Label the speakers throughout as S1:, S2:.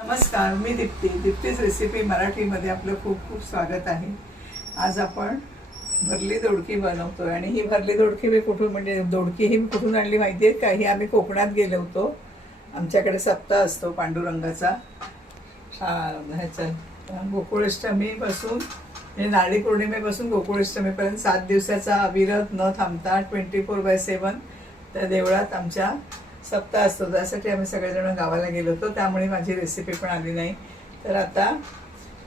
S1: नमस्कार मी दीप्ती. दीप्तीज रेसिपी मराठीमध्ये आपलं खूप खूप स्वागत आहे. आज आपण भरली दोडकी बनवतोय आणि ही भरली दोडकी मी कुठून म्हणजे दोडकी ही मी कुठून आणली माहिती आहे का? ही आम्ही कोकणात गेलो होतो. आमच्याकडे सप्ताह असतो पांडुरंगाचा. हा ह्याचा गोकुळाष्टमीपासून म्हणजे नारळी पौर्णिमेपासून गोकुळाष्टमीपर्यंत सात दिवसाचा अविरत न थांबता ट्वेंटी फोर बाय सेवन त्या देवळात आमच्या सप्ताह असतो. त्यासाठी आम्ही सगळेजण गावाला गेलो होतो. त्यामुळे माझी रेसिपी पण आली नाही. तर आता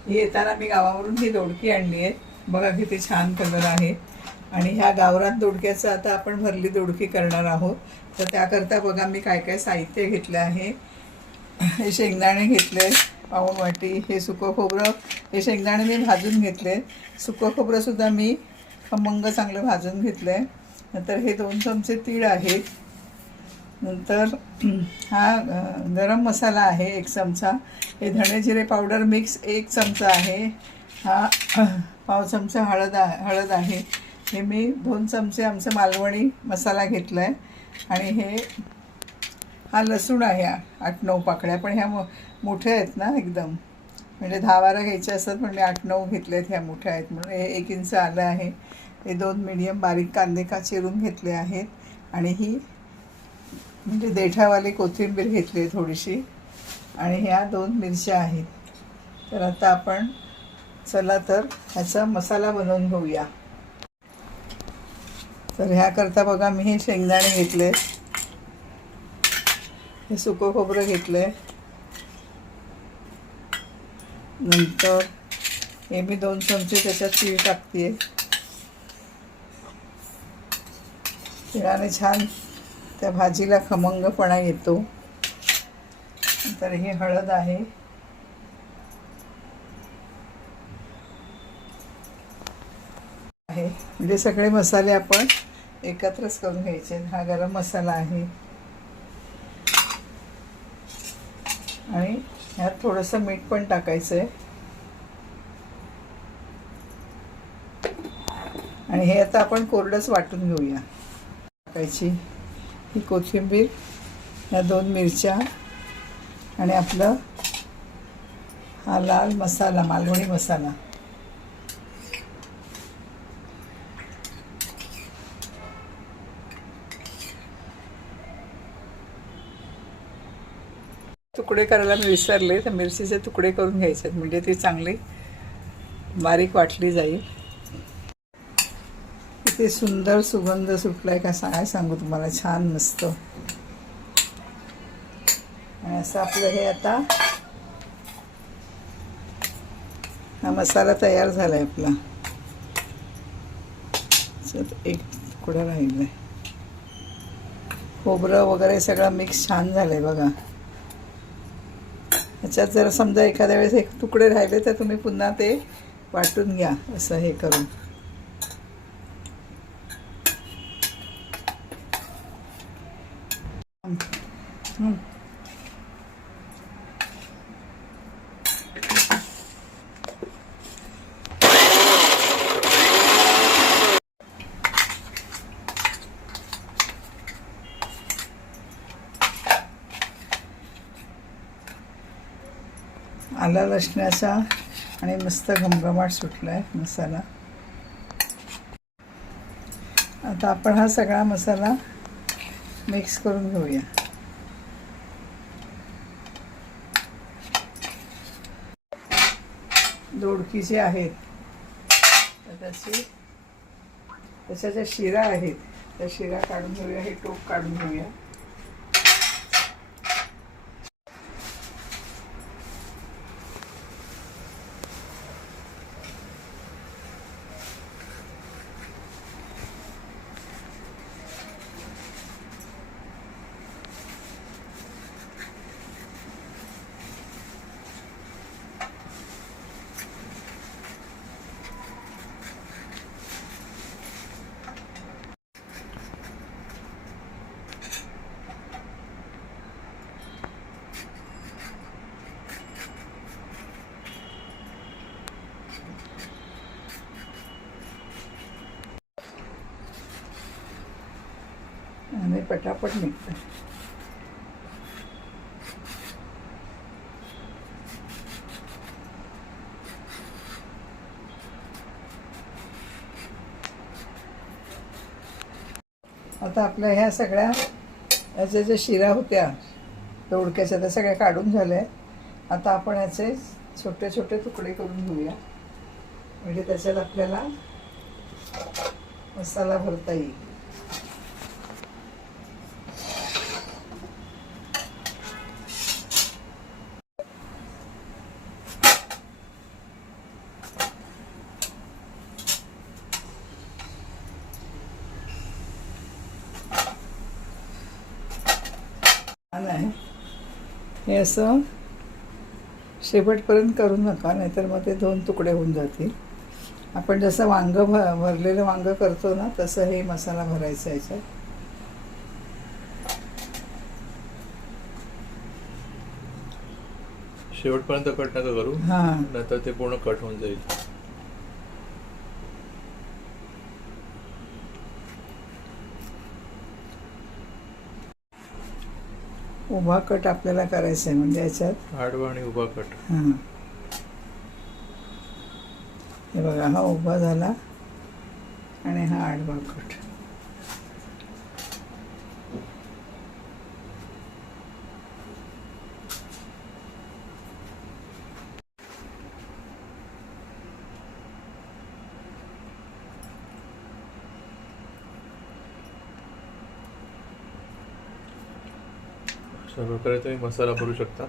S1: ही येताना मी गावावरून ही दोडकी आणली आहे. बघा किती छान कलर आहे. आणि ह्या गावरान दोडक्याचं आता आपण भरली दोडकी करणार आहोत. तर त्याकरता बघा मी काय काय साहित्य घेतलं आहे. हे शेंगदाणे घेतले पाऊण वाटी हे सुकं खोबरं हे शेंगदाणे मी भाजून घेतले. सुकं खोबरंसुद्धा मी खमंग चांगलं भाजून घेतलं आहे नंतर हे दोन चमचे तीळ आहेत नंतर हा गरम मसाला आहे एक चमचा. हे धणे जिरे पावडर मिक्स एक चमचा आहे. हा पाव चमचा हळद आहे हळद आहे. हे मी दोन चमचे आमचं मालवणी मसाला घेतला आहे आणि हे हा लसूण आहे आठ नऊ पाकळ्या पण ह्या मो मोठ्या आहेत ना एकदम. म्हणजे दहा बारा घ्यायच्या असतात पण मी आठ नऊ घेतले आहेत ह्या मोठ्या आहेत म्हणून. हे एक इंच आलं आहे. हे दोन मीडियम बारीक कांदे का चिरून घेतले आहेत. आणि ही म्हणजे देठावाली कोथिंबीर घेतली आहे थोडीशी. आणि ह्या दोन मिरच्या आहेत. तर आता आपण चला तर ह्याचा मसाला बनवून घेऊया. तर ह्याकरता बघा मी हे शेंगदाणे घेतले. हे सुकं खोबरं घेतलं नंतर हे मी दोन चमचे त्याच्यात तीळ टाकते तिळाने छान त्या भाजीला खमंगपणा येतो. तर ही हळद आहे. आहे. म्हणजे सगळे मसाले आपण एकत्रच करून घ्यायचे. हा गरम मसाला आहे. आणि ह्यात थोडंसं मीठ पण टाकायचं आहे आणि हे आता आपण कोरडंच वाटून घेऊया. टाकायची. ही कोथिंबीर ह्या दोन मिरच्या आणि आपलं हा लाल मसाला मालवणी मसाला. तुकडे करायला मी विसरले तर मिरचीचे तुकडे करून घ्यायचे आहेत. म्हणजे ती चांगली बारीक वाटली जाईल. किती सुंदर सुगंध सुटलाय का काय सांगू तुम्हाला? छान मस्त आणि असं आपलं हे आता हा मसाला तयार झालाय आपला. एक तुकडा आहे खोबरं वगैरे सगळं मिक्स छान झालंय बघा. ह्याच्यात जर समजा एखाद्या वेळेस एक तुकडे राहिले तर तुम्ही पुन्हा ते वाटून घ्या असं हे करून हं. आला लसणाचा आणि मस्त घमघमाट सुटला आहे मसाला. आता आपण हा सगळा मसाला मिक्स करून घेऊया. दोडकीचे आहेत. तर त्याची तशा ज्या शिरा आहेत त्या शिरा काढून घेऊया हे टोप काढून घेऊया. पटापट निघत. आता आपल्या ह्या सगळ्या याच्या ज्या शिरा होत्या तोडक्याच्या त्या सगळ्या काढून झाल्या आता आपण याचे छोटे छोटे तुकडे करून घेऊया. म्हणजे त्याच्यात आपल्याला मसाला भरता येईल. हे असं शेवटपर्यंत करू नका नाहीतर मग ते दोन तुकडे होऊन जातील. आपण जसं वांग भ भरलेलं वांग करतो ना तसं हे मसाला भरायचा याच्यात.
S2: शेवटपर्यंत कट नका करू
S1: हां.
S2: नाहीतर ते पूर्ण कट होऊन जाईल.
S1: उभा कट आपल्याला करायचा आहे म्हणजे याच्यात.
S2: आडवा आणि उभा कट
S1: हां. हे बघा हा उभा झाला आणि हा आडवा कट.
S2: अशा प्रकारे तुम्ही मसाला भरू शकता.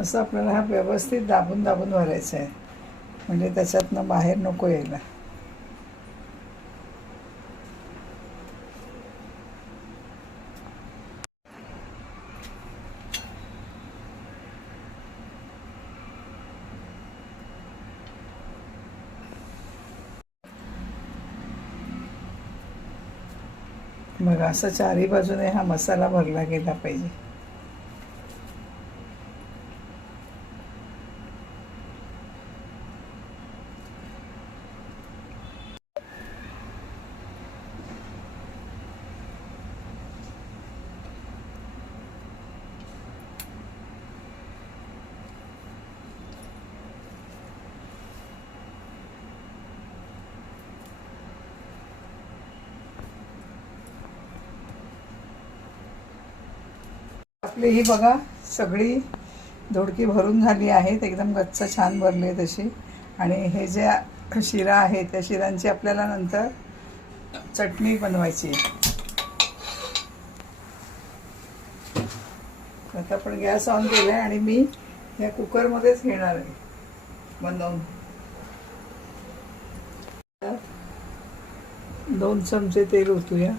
S1: असं आपल्याला हा व्यवस्थित दाबून दाबून भरायचा आहे. म्हणजे त्याच्यातनं बाहेर नको यायला. बघा असं चारी बाजूने हा मसाला भरला गेला पाहिजे. आपली ही बघा सगळी दोडकी भरून झाली आहेत एकदम गच्च छान भरली आहे तशी आणि हे जे शिरा आहे त्या शिरांची आपल्याला नंतर चटणी बनवायची आहे. आता आपण गॅस ऑन केला आहे आणि मी या कुकरमध्येच घेणार आहे. बनवून. दोन चमचे तेल ओतूया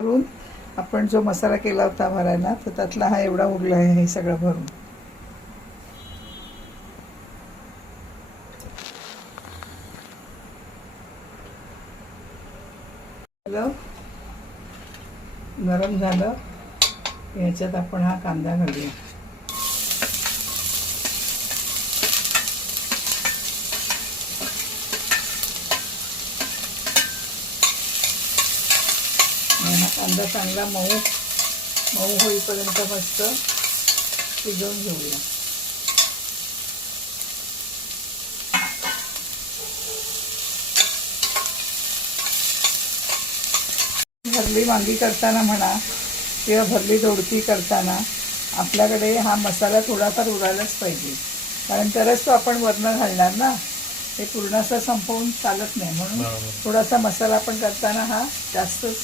S1: करून आपण जो मसाला केला होता भरायला तर त्यातला हा एवढा उरला आहे हे सगळं भरून. हॅलो? गरम झालं. याच्यात आपण हा कांदा घालूया आणि हा कांदा चांगला मऊ मऊ होईपर्यंत मस्त शिजवून घेऊया. भरली वांगी करताना म्हणा किंवा भरली दोडकी करताना आपल्याकडे हा मसाला थोडाफार उरायलाच पाहिजे. कारण तरच तो आपण वरण घालणार ना. हे पूर्ण असं संपवून चालत नाही. म्हणून. थोडासा मसाला आपण करताना हा जास्तच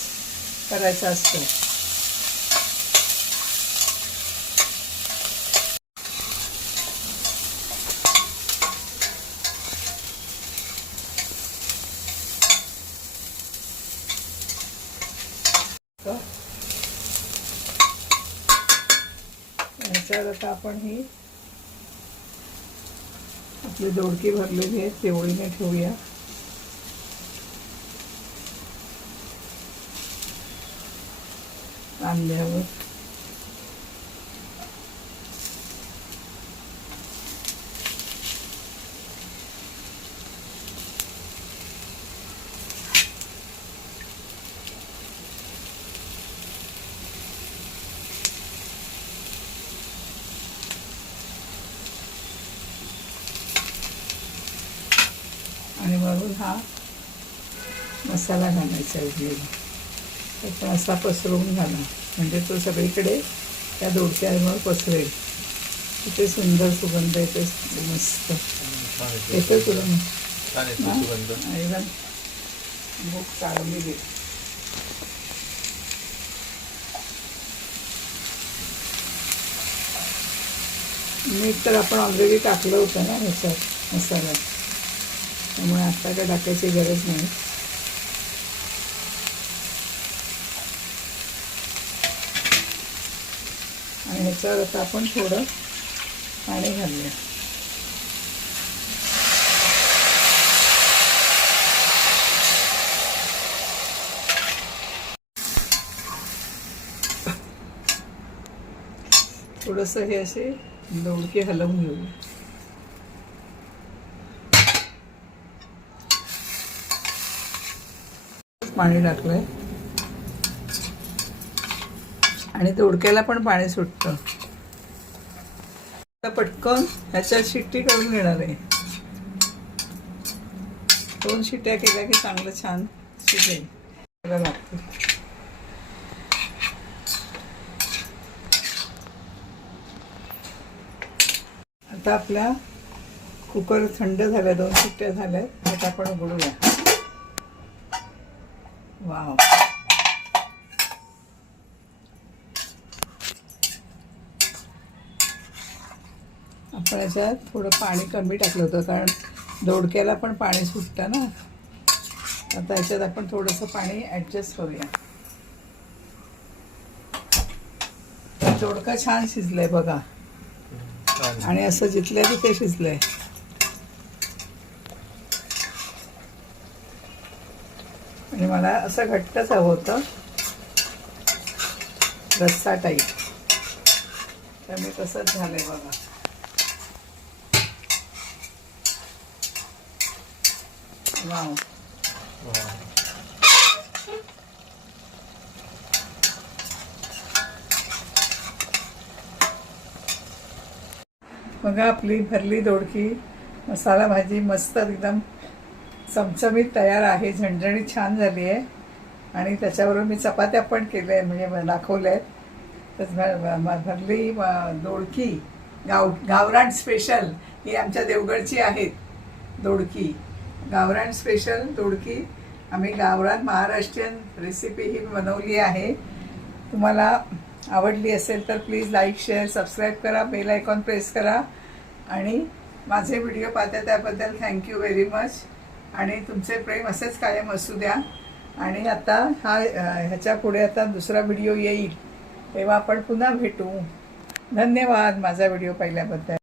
S1: करायचा असतो. याच्यावर आता आपण ही आपली दोडकी भरलेली आहे तेवढीने ठेवूया. कांद्यावर आणि वरून हा मसाला घालायचा इडलीला तो असा पसरवून घाला म्हणजे तो सगळीकडे त्या दोडक्यावर पसरेल. किती सुंदर सुगंध येते मस्त.
S2: येतो
S1: तुला? भूक गेली मीठ तर आपण ऑलरेडी टाकलं होतं ना ह्याच्यात मसाल्यात त्यामुळे आता काय टाकायची गरज नाही. ह्याच्यावर आता आपण थोडं पाणी घालूया. थोडंसं हे असे दोडके हलवून घेऊ पाणी टाकलंय. आणि दोडक्याला पण पाणी सुटतं. आता पटकन ह्याच्यात शिट्टी करून घेणार आहे. दोन शिट्ट्या केल्या की चांगलं छान शिजेल. आता आपल्या कुकर थंड झाल्या दोन शिट्ट्या झाल्या आता आपण उघडूया वाव. आपण याच्यात थोडं पाणी कमी टाकलं होतं कारण दोडक्याला पण पाणी सुटतं ना. आता याच्यात आपण थोडंसं पाणी ॲडजस्ट करूया. दोडका छान शिजलंय बघा. आणि असं जिथलंय तिथे शिजलंय. आणि मला असं घट्टच हवं होतं. रस्सा टाईप. त्यामुळे तसंच झालंय बघा. Wow.
S2: वा.
S1: बघा आपली भरली दोडकी मसाला भाजी मस्त एकदम चमचमीत तयार आहे झणझणी छान झाली आहे आणि त्याच्याबरोबर मी चपात्या पण केल्या आहे म्हणजे दाखवल्या आहेत तर भरली दोडकी गाव गावरान स्पेशल ही आमच्या देवगडची आहेत दोडकी गावरान स्पेशल दोडकी. आम्ही गावरान महाराष्ट्रीयन रेसिपी ही बनवली आहे. तुम्हाला आवडली असेल तर प्लीज लाईक शेअर सबस्क्राईब करा. बेल आयकॉन प्रेस करा. आणि माझे व्हिडिओ पाहता त्याबद्दल थँक्यू व्हेरी मच आणि तुमचे प्रेम असेच कायम असू द्या. आणि आता हा ह्याच्या पुढे आता दुसरा व्हिडिओ येईल. तेव्हा आपण पुन्हा भेटू. धन्यवाद माझा व्हिडिओ पाहिल्याबद्दल.